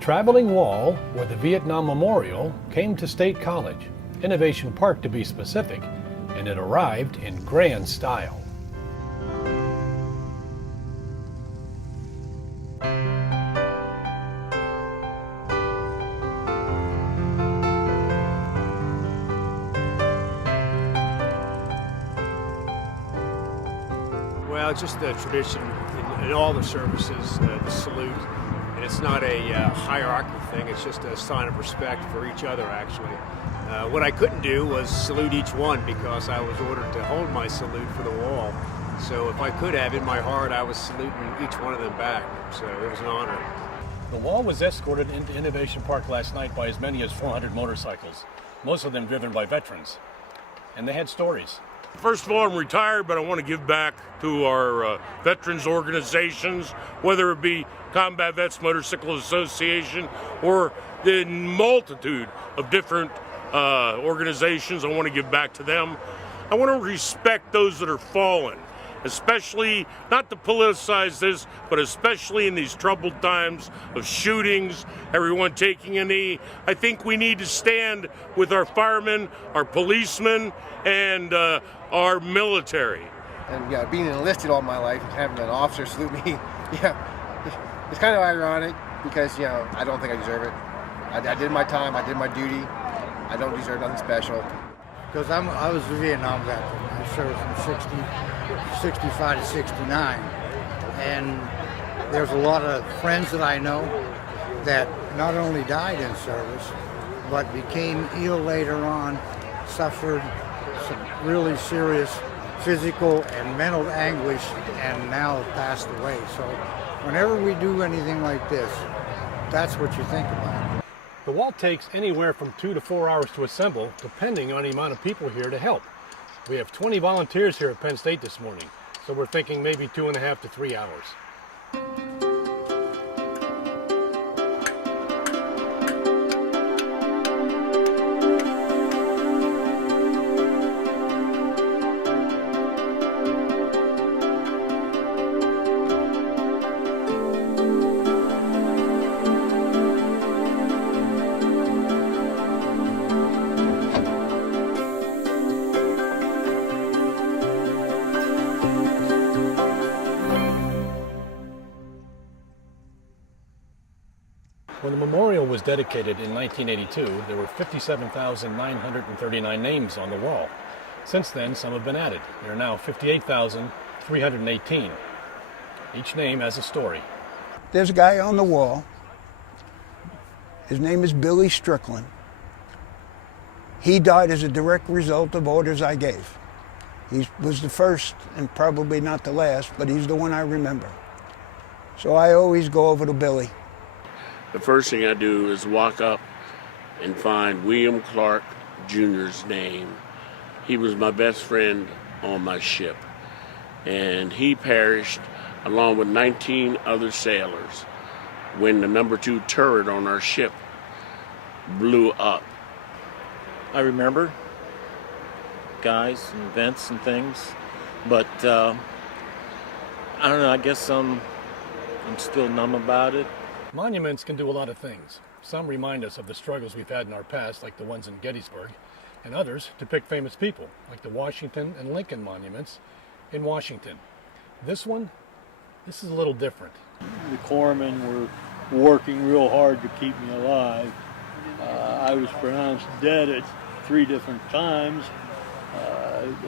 traveling wall, or the Vietnam Memorial, came to State College, Innovation Park to be specific, and it arrived in grand style. Well, it's just a tradition in all the services, the salute. And it's not a hierarchy thing, it's just a sign of respect for each other, actually. What I couldn't do was salute each one because I was ordered to hold my salute for the wall. So if I could have, in my heart, I was saluting each one of them back. So it was an honor. The wall was escorted into Innovation Park last night by as many as 400 motorcycles, most of them driven by veterans. And they had stories. First of all, I'm retired, but I want to give back to our veterans organizations, whether it be Combat Vets Motorcycle Association or the multitude of different organizations. I want to give back to them. I want to respect those that are fallen, especially, not to politicize this, but especially in these troubled times of shootings, everyone taking a knee. I think we need to stand with our firemen, our policemen, and our military. And yeah, being enlisted all my life, having an officer salute me, it's kind of ironic because, I don't think I deserve it. I did my time, I did my duty. I don't deserve nothing special. Because I was a Vietnam veteran. I served from 65 to 69. And there's a lot of friends that I know that not only died in service, but became ill later on, suffered some really serious physical and mental anguish, and now have passed away. So whenever we do anything like this, that's what you think about. The wall takes anywhere from 2 to 4 hours to assemble, depending on the amount of people here to help. We have 20 volunteers here at Penn State this morning, so we're thinking maybe 2.5 to 3 hours. When the memorial was dedicated in 1982, there were 57,939 names on the wall. Since then, some have been added. There are now 58,318. Each name has a story. There's a guy on the wall. His name is Billy Strickland. He died as a direct result of orders I gave. He was the first and probably not the last, but he's the one I remember. So I always go over to Billy. The first thing I do is walk up and find William Clark Jr.'s name. He was my best friend on my ship, and he perished along with 19 other sailors when the number 2 turret on our ship blew up. I remember guys and events and things, but I don't know, I guess I'm still numb about it. Monuments can do a lot of things. Some remind us of the struggles we've had in our past, like the ones in Gettysburg, and others depict famous people, like the Washington and Lincoln monuments in Washington. This one, this is a little different. The corpsmen were working real hard to keep me alive. I was pronounced dead at 3 different times.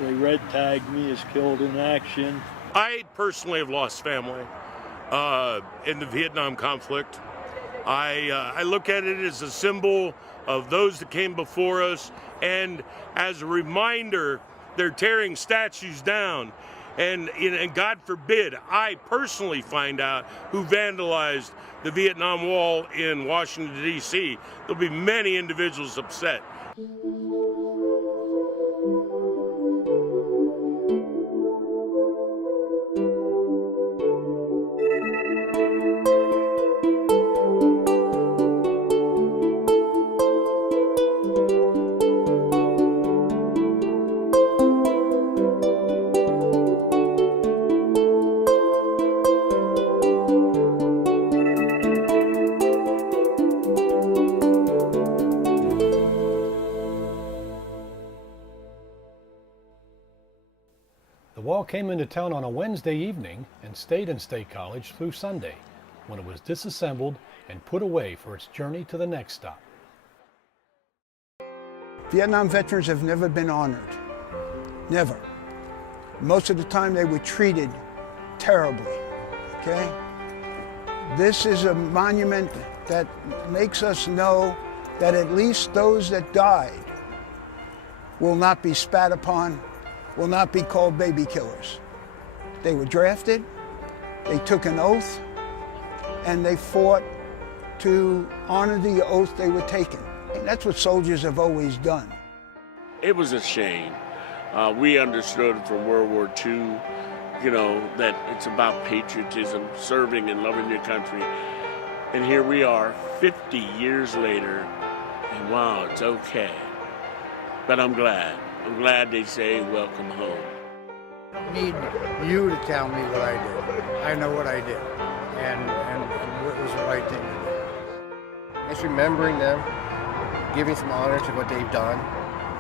They red tagged me as killed in action. I personally have lost family in the Vietnam conflict. I look at it as a symbol of those that came before us, and as a reminder, they're tearing statues down. And God forbid, I personally find out who vandalized the Vietnam Wall in Washington, D.C. There'll be many individuals upset. wall came into town on a Wednesday evening and stayed in State College through Sunday, when it was disassembled and put away for its journey to the next stop. Vietnam veterans have never been honored. Never. Most of the time they were treated terribly, okay? This is a monument that makes us know that at least those that died will not be spat upon, will not be called baby killers. They were drafted, they took an oath, and they fought to honor the oath they were taking. And that's what soldiers have always done. It was a shame. We understood from World War II, you know, that it's about patriotism, serving and loving your country. And here we are, 50 years later, and wow, it's okay. But I'm glad. I'm glad they say welcome home. I don't need you to tell me what I did. I know what I did, and what was the right thing to do. Just remembering them, giving some honor to what they've done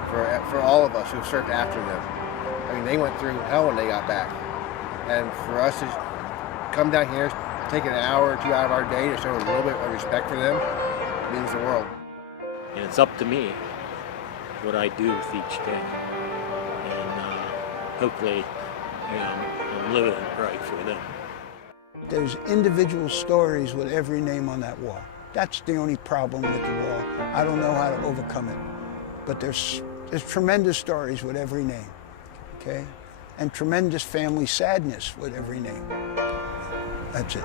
for all of us who have served after them. I mean, they went through hell when they got back. And for us to come down here, take an hour or two out of our day to show a little bit of respect for them means the world. And it's up to me what I do with each day. And hopefully, I'm living it right for them. There's individual stories with every name on that wall. That's the only problem with the wall. I don't know how to overcome it. But there's tremendous stories with every name, okay? And tremendous family sadness with every name. That's it.